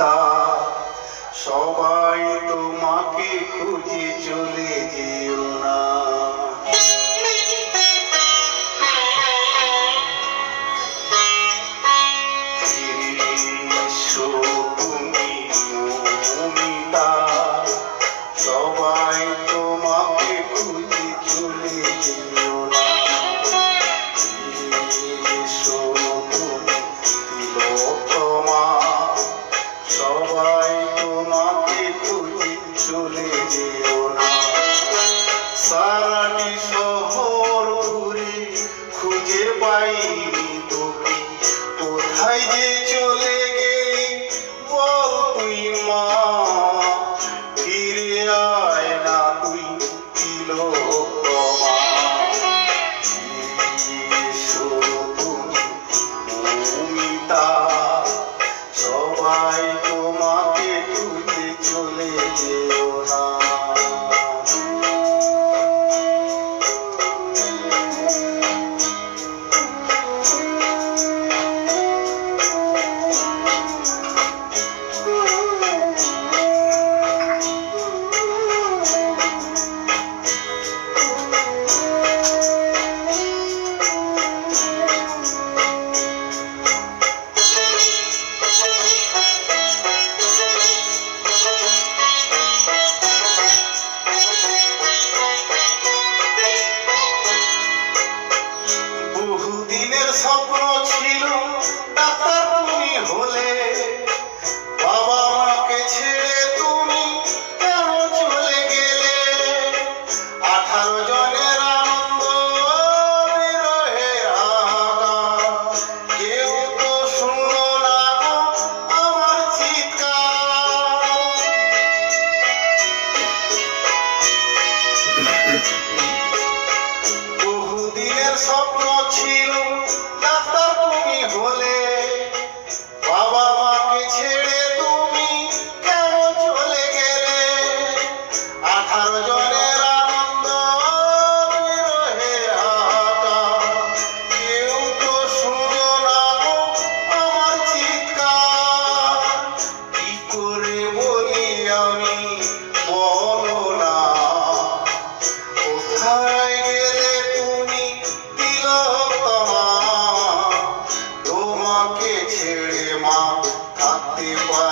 মৌমিতা, সবাই তোমাকে খুঁজে চলে যেও না। তুমি মৌমিতা, সবাই তোমাকে খুঁজে চলে যেও না। তিলোত্তমা, সবাই তোমাকে খুঁজে চলে যেও না। সারাটি শহর ঘুরে খুঁজে পাইনি তোকে, কোথায় যে চলে গেলি বল তুই মা। ফিরে আয় না তুই তিলোত্তমা। এসো তুমি মৌমিতা, সবাই তোমাকে খুঁজে চলে যেও না। বহুদিনের স্বপ্ন ছিল ডাক্তার তুমি হলে, বাবা মাকে ছেড়ে তুমি কেন চলে গেলে। 18 জনের আনন্দ বিরহের আঘাত, কেউ তো শুনলো না গো আমার চিৎকার। বহুদিনের স্বপ্ন ছিল ডাক্তার তুমি হলে, বাবা মাকে ছেড়ে তুমি কেন চলে গেলে। 18 জনের আনন্দ বিরহের আঘাত, কেউ তো শুনলো না গো আমার চিৎকার। কি করে বলি আমি বলো না, কোথায় গেলে তুমি তিলোত্তমা। তোমাকে ছেড়ে মা থাকতে পারি